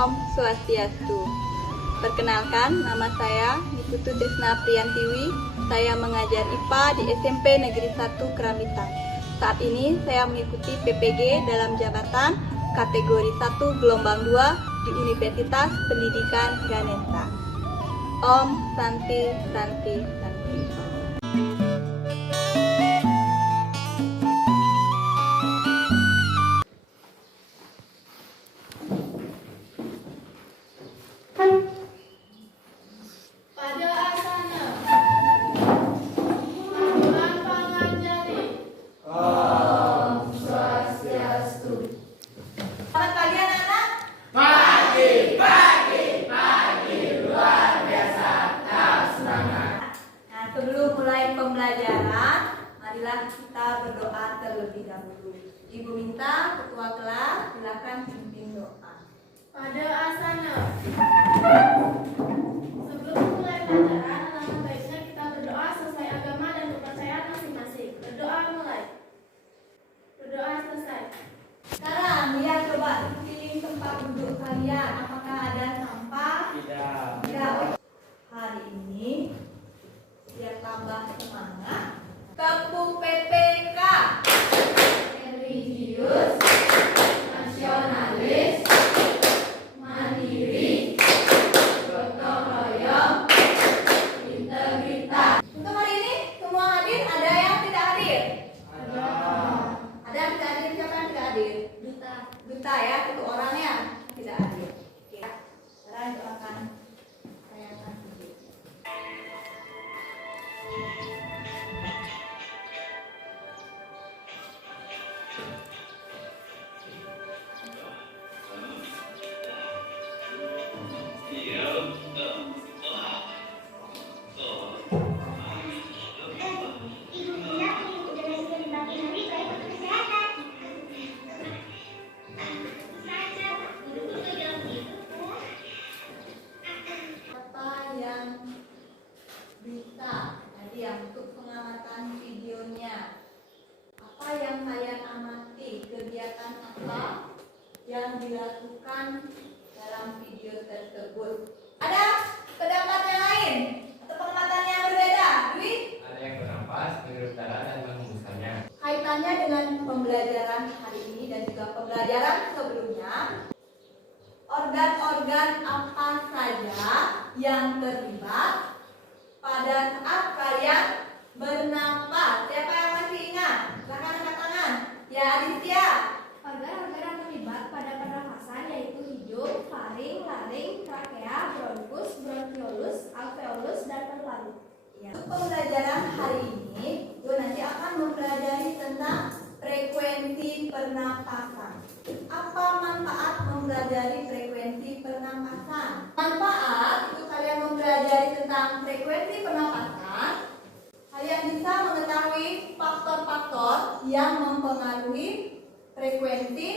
Om Swastiastu. Perkenalkan, nama saya Niputu Trisna Priyantiwi. Saya mengajar IPA di SMP Negeri 1 Keramitan. Saat ini saya mengikuti PPG dalam jabatan kategori 1 gelombang 2 di Universitas Pendidikan Ganesa. Om Santi Santi Santi. Pada asana, Tuhan pangajari. Om Swastiastu. Selamat pagi anak-anak. Pagi, luar biasa, tetap semangat. Nah, sebelum mulai pembelajaran, marilah kita berdoa terlebih dahulu. Ibu minta ketua kelas silakan pimpin doa. Pada asana. Sebelum mulai pelajaran, alangkah baiknya kita berdoa sesuai agama dan kepercayaan masing-masing. Berdoa mulai. Berdoa selesai. Sekarang ya coba sekeliling tempat duduk kalian. Apakah ada sampah? Tidak. Hari ini biar tambah semangat. Tepu PPK. Religius, nasionalis, mandiri, gotong royong, integritas. Untuk hari ini semua hadir, ada yang tidak hadir? Ada. Ada yang tidak hadir, siapa yang tidak hadir? Duta ya, itu orangnya tidak hadir. Oke. Sekarang doakan saya akan sujud. Ibu bilang yang donasi di pagi hari baik untuk kesehatan. Saja, ibu juga bilang gitu. Apa yang bisa tadi yang untuk pengamatan videonya? Apa yang kalian amati? Kegiatan apa yang dilakukan dalam video tersebut? Ada pendapat yang lain atau pengamatan yang berbeda? Dwi? Ada yang bernafas, menghirup darah, dan menghembuskannya. Kaitannya dengan pembelajaran hari ini dan juga pembelajaran sebelumnya, organ-organ apa saja yang terlibat pada saat kalian bernapas? Siapa yang masih ingat? Silakan angkat tangan. Ya, Aditya. Organ-organ yang terlibat pada pernafasan yaitu hidung, faring, laring, trakea, bronkus, bronkiolus, alveolus, dan paru-paru. Ya. Untuk pembelajaran hari ini, Yo nanti akan mempelajari tentang frekuensi pernapasan. Apa manfaat mempelajari frekuensi pernapasan? Manfaat itu kalian mempelajari tentang frekuensi pernapasan, kalian bisa mengetahui faktor-faktor yang mempengaruhi frekuensi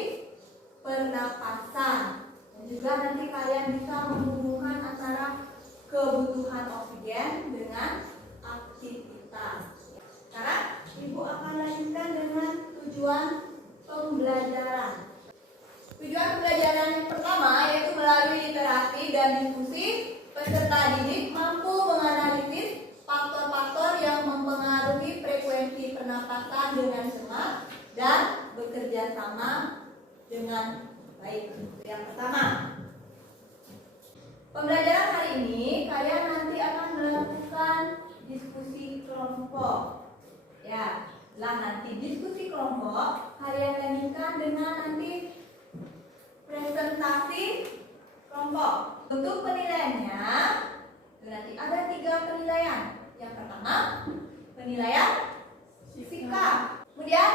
pernapasan. Dan juga nanti kalian bisa menghubungkan antara kebutuhan oksigen dengan aktivitas. Sekarang Ibu akan lanjutkan dengan tujuan pembelajaran. Tujuan pembelajaran yang pertama yaitu melalui literasi dan diskusi, peserta didik mampu menganalisis faktor-faktor yang mempengaruhi frekuensi pernapasan dengan cermat dan bekerja sama dengan baik. Yang pertama, pembelajaran hari ini kalian nanti akan melakukan diskusi kelompok. Ya, setelah nanti diskusi kelompok, kalian lanjutkan dengan nanti presentasi kelompok. Untuk penilaiannya, nanti ada 3 penilaian. Yang pertama, penilaian sikap. Kemudian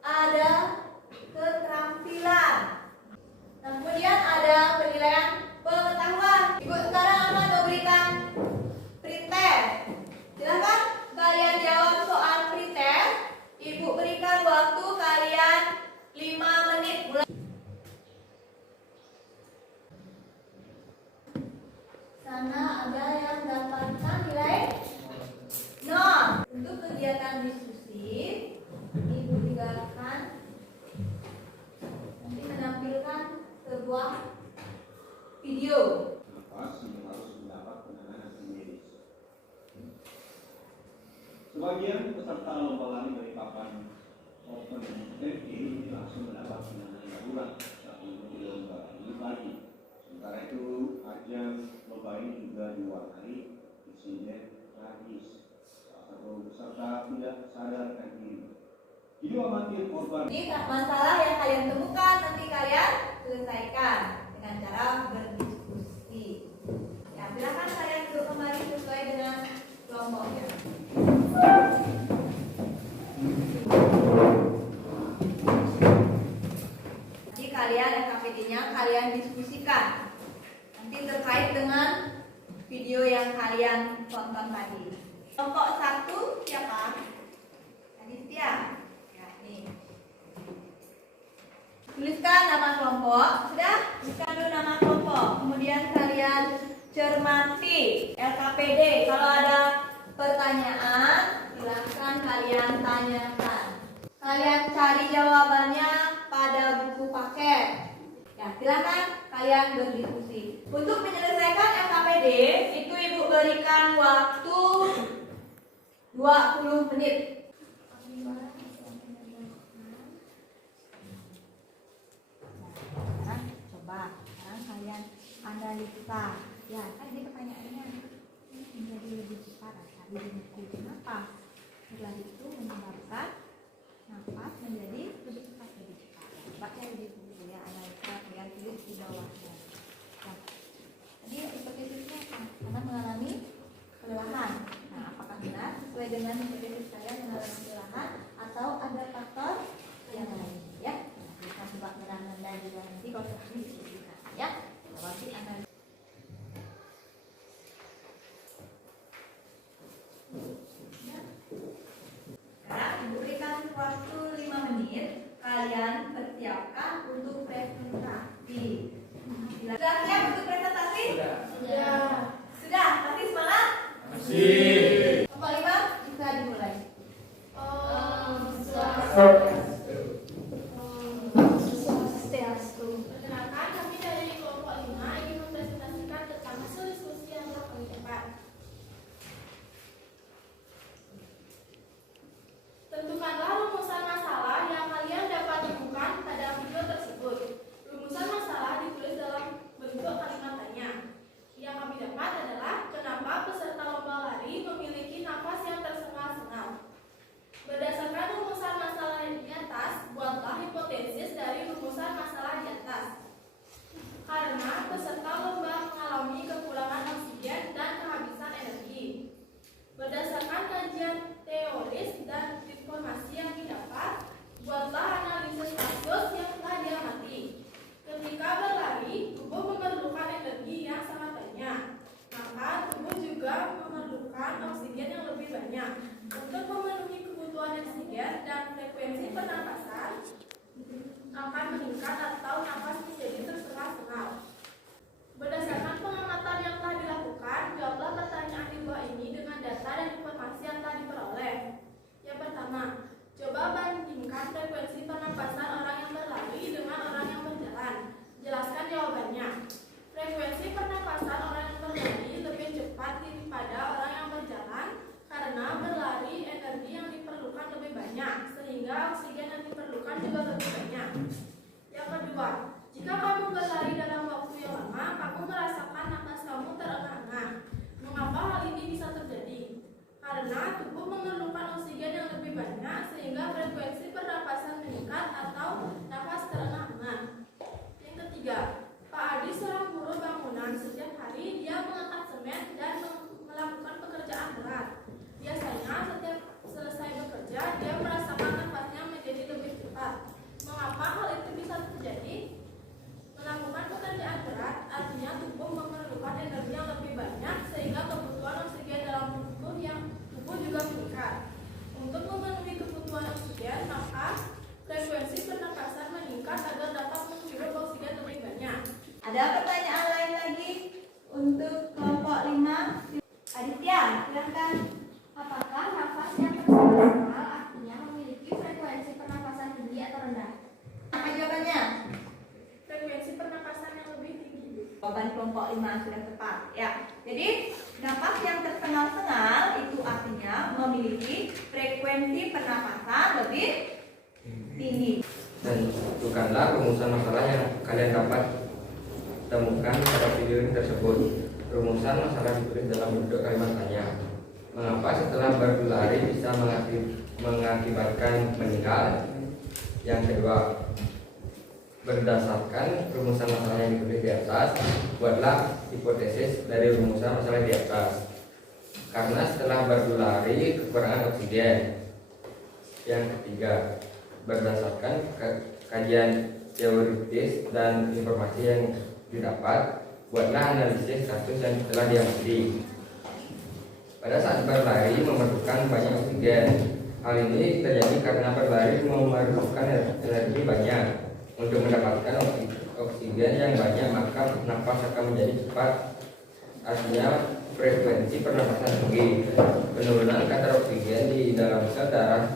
ada keterampilan. Nah, kemudian ada penilaian pengetahuan. Ibu sekarang akan memberikan pretest. Silakan kalian jawab soal pretest. Ibu berikan waktu kalian 5 menit. Sana ada yang dapatkan nilai 0. Untuk kegiatan diskusi, Ibu juga akan nanti menampilkan sebuah video. Nafas yang harus mendapat penanganan medis. Sebagian peserta lomba lari dari papan open ini langsung mendapat penanganan darurat saat mengikuti lomba ini pagi. Sementara itu, ajang lomba ini juga diwarnai insiden tragis. Salah satu peserta tidak sadarkan diri. Video amatir korban. Jadi masalah yang kalian temukan nanti kalian selesaikan dengan cara berdiskusi. Ya, silakan kalian duduk kembali sesuai dengan kelompoknya. Jadi kalian KPD-nya kalian diskusikan. Nanti terkait dengan video yang kalian tonton tadi. Kelompok 1 siapa? Aditya. Ya, nih. Tuliskan nama kelompok. Sudah? Tuliskan dulu nama kelompok. Kemudian kalian cermati LKPD. Kalau ada pertanyaan, silakan kalian tanyakan. Kalian cari jawabannya pada buku paket. Ya, silakan kalian berdiskusi. Untuk menyelesaikan LKPD, itu Ibu berikan waktu 20 menit. Sekarang kalian analisa. Ya, kan ini pertanyaannya menjadi lebih cepat tadi di buku. Kenapa? Setelah itu menyebabkan nafas menjadi lebih cepat. Coba ya di buku ya, analisa kalian tulis di bawahnya. Nah, tadi hipotesisnya apa? Karena mengalami kelelahan. Nah, apakah benar sesuai dengan hipotesis kalian mengalami kelelahan atau ada faktor yang lain? Ya, kita coba benar-benar juga nanti kalau kami diskusikan ya. Berarti analisa. Sekarang diberikan waktu 5 menit. Kalian persiapkan untuk presentasi. Sudah siap untuk presentasi? Sudah. Sudah? Masih semangat? Masih. Kelompok 5 bisa dimulai. Perkenalkan, kami dari kelompok 5 ingin mempresentasikan tentang hasil diskusi yang telah kami dapat. Tentukanlah rumusan masalah yang kalian dapat temukan pada video tersebut. Rumusan masalah ditulis dalam bentuk kalimat tanya. Yang kami dapat adalah kenapa peserta lomba lari memiliki nafas yang tersengal-sengal. Berdasarkan rumusan masalah di atas, buatlah hipotesis dari rumusan masalah di atas. Karena peserta lomba mengalami kekurangan oksigen dan kehabisan energi. Berdasarkan kajian teoris dan informasi yang didapat, buatlah analisis kasus yang telah diamati. Ketika berlari, tubuh memerlukan energi yang sangat banyak. Maka tubuh juga memerlukan oksigen yang lebih banyak. Untuk memenuhi kebutuhan oksigen dan frekuensi pernapasan akan meningkat atau nafas menjadi tersengal-sengal. Berdasarkan pengamatan yang telah dilakukan, jawablah pertanyaan di bawah ini dengan data dan informasi yang telah diperoleh. Yang pertama, coba bandingkan frekuensi pernapasan orang yang berlari dengan orang yang berjalan. Jelaskan jawabannya. Frekuensi pernapasan orang yang berlari lebih cepat daripada orang yang berjalan karena berlari energi yang diperlukan lebih banyak, sehingga oksigen yang diperlukan juga lebih banyak. Yang kedua, jika kamu berlari dalam waktu yang lama, kamu merasakan nafas kamu terengah-engah. Mengapa hal ini bisa terjadi? Karena tubuh memerlukan oksigen yang lebih banyak, sehingga frekuensi pernapasan meningkat atau nafas terengah-engah. Yang ketiga, Pak Adi seorang buruh bangunan. Setiap hari dia mengangkat semen dan melakukan pekerjaan berat. Biasanya setiap selesai bekerja, dia merasakan nafasnya menjadi lebih cepat. Mengapa hal itu bisa terjadi? Melakukan pekerjaan berat artinya tubuh memerlukan energi yang lebih banyak, sehingga kebutuhan oksigen dalam tubuh juga meningkat. Untuk memenuhi kebutuhan oksigen, maka frekuensi pernapasan meningkat agar dapat menghirup oksigen lebih banyak. Ada pertanyaan lain lagi untuk kelompok 5? Aditya, silakan. Apakah nafas yang tersengal-sengal artinya memiliki frekuensi pernapasan tinggi atau rendah? Apa jawabannya? Frekuensi pernapasan yang lebih tinggi. Jawaban kelompok 5 sudah tepat. Ya, jadi napas yang tersengal-sengal itu artinya memiliki frekuensi pernapasan lebih tinggi. Dan tentukanlah rumusan masalah yang kalian dapat temukan pada video ini tersebut. Rumusan masalah ditulis dalam bentuk kalimat tanya. Mengapa setelah berlari bisa mengakibatkan meninggal? Yang kedua, berdasarkan rumusan masalah yang ditulis di atas, buatlah hipotesis dari rumusan masalah di atas. Karena setelah berlari kekurangan oksigen. Yang ketiga, berdasarkan kajian teoritis dan informasi yang didapat, buatlah analisis kasus yang telah diamati. Pada saat berlari memerlukan banyak oksigen. Hal ini terjadi karena berlari memerlukan energi banyak. Untuk mendapatkan oksigen yang banyak, maka napas akan menjadi cepat. Artinya frekuensi pernapasan tinggi. Penurunan kadar oksigen di dalam sel darah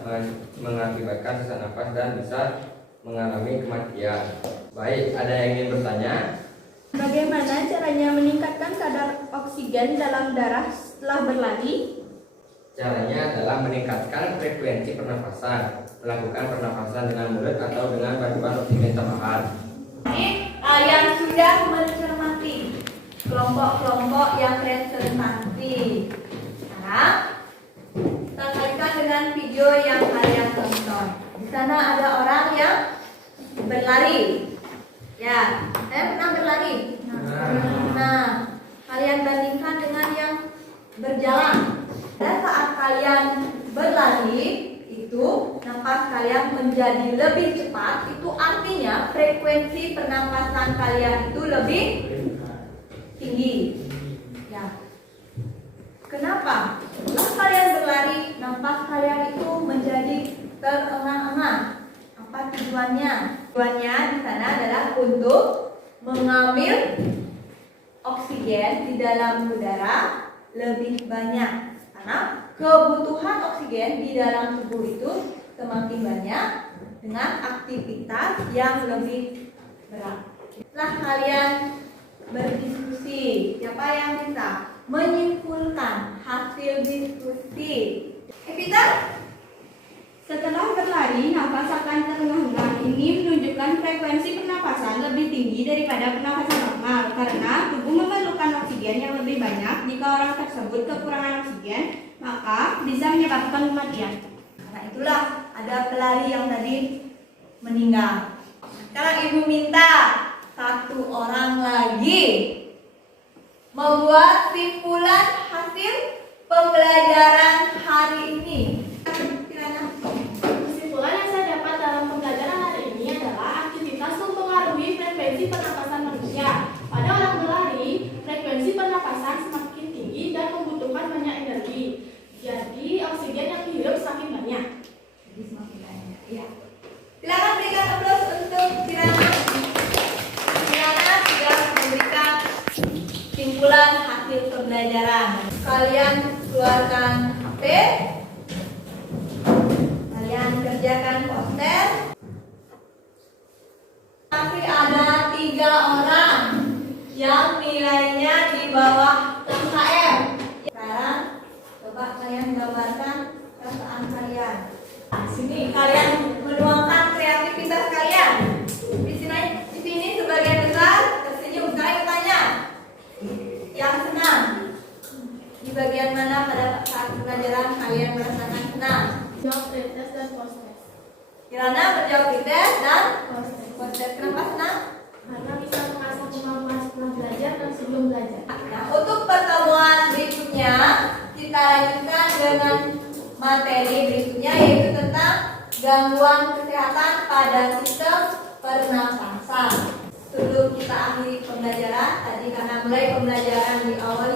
mengakibatkan sesak napas dan bisa mengalami kematian. Baik, ada yang ingin bertanya? Bagaimana caranya meningkatkan kadar oksigen dalam darah setelah berlari? Caranya adalah meningkatkan frekuensi pernapasan. Melakukan pernapasan dengan mulut atau dengan bantuan oksigen tambahan. Ini kalian sudah mencermati kelompok-kelompok yang presentasi. Sekarang kita kaitkan dengan video yang kalian tonton. Di sana ada orang yang berlari. Ya, saya pernah berlari. Nah, kalian bandingkan dengan yang berjalan. Dan saat kalian berlari, itu napas kalian menjadi lebih cepat. Itu artinya frekuensi pernapasan kalian itu lebih tinggi. Ya. Kenapa? Setelah kalian berlari, napas kalian itu menjadi terengah-engah. Apa tujuannya? Tujuannya di sana adalah untuk mengambil oksigen di dalam udara lebih banyak. Karena kebutuhan oksigen di dalam tubuh itu semakin banyak dengan aktivitas yang lebih berat. Setelah kalian berdiskusi, siapa yang bisa menyimpulkan hasil diskusi? Evita? Setelah berlari, napas akan terengah-engah. Ini menunjukkan frekuensi pernapasan lebih tinggi daripada pernapasan normal karena tubuh memerlukan oksigen yang lebih banyak. Jika orang tersebut kekurangan oksigen, maka bisa menyebabkan kematian. Karena itulah ada pelari yang tadi meninggal. Sekarang ibu minta satu orang lagi membuat simpulan hasil pembelajaran hari ini. Kesimpulan yang saya dapat dalam pembelajaran hari ini adalah aktivitas mempengaruhi frekuensi pernapasan manusia. Pada orang berlari, frekuensi pernapasan semakin tinggi dan membutuhkan banyak energi. Jadi oksigen yang dihirup semakin banyak. Jadi semakin banyak. Ya. Silakan berikan aplaus untuk Kirana. Kirana sudah memberikan simpulan hasil pembelajaran. Kalian keluarkan HP. Kalian kerjakan poster. Tapi ada 3 orang yang nilainya di bawah KKM. Sekarang coba kalian gambarkan perasaan kalian. Di sini kalian menuangkan kreativitas kalian. Di sini sebagian besar tersenyum. Saya bertanya, yang senang di bagian mana pada saat pembelajaran kalian merasakan senang? Jawab pretest dan post-test. Kirana berjawab pretest dan post-test. Kenapa senang? Karena bisa mengasah kemampuan setelah belajar dan sebelum belajar. Nah, untuk pertemuan berikutnya kita lanjutkan dengan materi berikutnya, yaitu tentang gangguan kesehatan pada sistem pernapasan. Sebelum kita akhiri pembelajaran tadi, karena mulai pembelajaran di awal